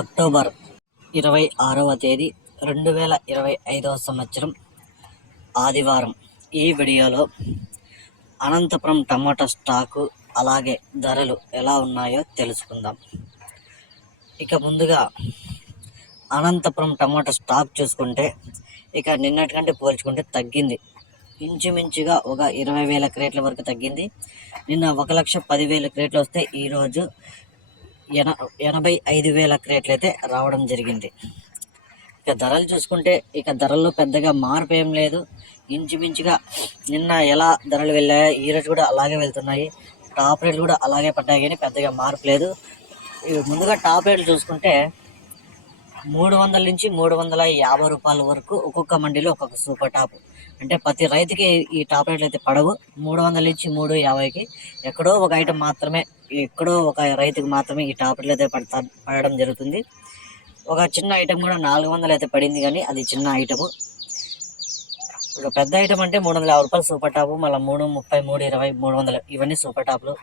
October 26వ తేదీ 2025వ సంవత్సరం ఆదివారం. ఈ వీడియోలో అనంతపురం టమాటా స్టాకు అలాగే ధరలు ఎలా ఉన్నాయో తెలుసుకుందాం. ఇక ముందుగా అనంతపురం టమాటా స్టాక్ చూసుకుంటే ఇక నిన్నటికంటే పోల్చుకుంటే తగ్గింది. ఇంచుమించుగా ఒక 20,000 క్రేట్ల వరకు తగ్గింది. నిన్న 1,10,000 క్రేట్లు వస్తే ఈరోజు 85,000 క్రేట్లు అయితే రావడం జరిగింది. ఇక ధరలు చూసుకుంటే ఇక ధరల్లో పెద్దగా మార్పు ఏం లేదు. ఇంచుమించుగా నిన్న ఎలా ధరలు వెళ్ళాయో ఈరోజు కూడా అలాగే వెళ్తున్నాయి. టాప్ రేట్లు కూడా అలాగే పడ్డాయి కానీ పెద్దగా మార్పు లేదు. ముందుగా టాప్ రేట్లు చూసుకుంటే 300 నుంచి 350 రూపాయల వరకు ఒక్కొక్క మండీలో ఒక్కొక్క సూపర్ టాప్. అంటే ప్రతి రైతుకి ఈ టాప్ రేట్లు అయితే పడవు. 300 నుంచి 350కి ఎక్కడో ఒక ఐటమ్ మాత్రమే, ఎక్కడో ఒక రైతుకి మాత్రమే ఈ టాప్ రేట్లు అయితే పడడం జరుగుతుంది. ఒక చిన్న ఐటమ్ కూడా 400 అయితే పడింది, కానీ అది చిన్న ఐటము. ఒక పెద్ద ఐటమ్ అంటే 350 రూపాయలు సూపర్ టాపు, మళ్ళీ 330, 320, 300 ఇవన్నీ సూపర్ టాప్లు.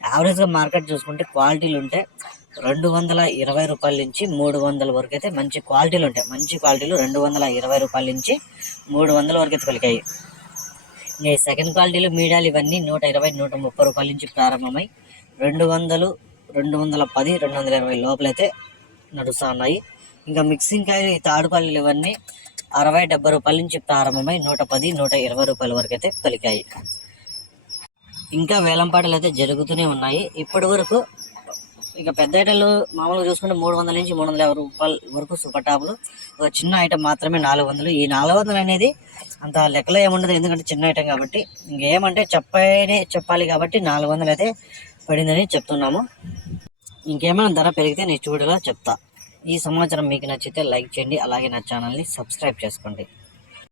యావరేజ్గా మార్కెట్ చూసుకుంటే క్వాలిటీలు ఉంటే 220 రూపాయల నుంచి 300 వరకు అయితే మంచి క్వాలిటీలు ఉంటాయి. మంచి క్వాలిటీలు 220 రూపాయల నుంచి 300 వరకు అయితే పలికాయి. ఈ సెకండ్ క్వాలిటీలు మీడియాలు ఇవన్నీ 120, 130 రూపాయల నుంచి ప్రారంభమై 200, 210, 220 లోపలైతే నడుస్తూ ఉన్నాయి. ఇంకా మిక్సింగ్ కాయలు ఈ థర్డ్ క్వాలిటీలు ఇవన్నీ 60, 70 రూపాయల నుంచి ప్రారంభమై 110, 120 రూపాయల వరకు అయితే పలికాయి. ఇంకా వేలంపాటలు అయితే జరుగుతూనే ఉన్నాయి ఇప్పటి వరకు. ఇక పెద్ద ఐటెంలు మామూలుగా చూసుకుంటే 300 నుంచి 350 రూపాయల వరకు సూపర్ టాపులు. ఒక చిన్న ఐటెం మాత్రమే 400. ఈ 400 అనేది అంత లెక్కలో ఏముండదు, ఎందుకంటే చిన్న ఐటెం కాబట్టి. ఇంకేమంటే చెప్పాలి కాబట్టి 400 అయితే పడిందని చెప్తున్నాము. ఇంకేమైనా ధర పెరిగితే నేను చూడగా చెప్తా. ఈ సమాచారం మీకు నచ్చితే లైక్ చేయండి, అలాగే నా ఛానల్ని సబ్స్క్రైబ్ చేసుకోండి.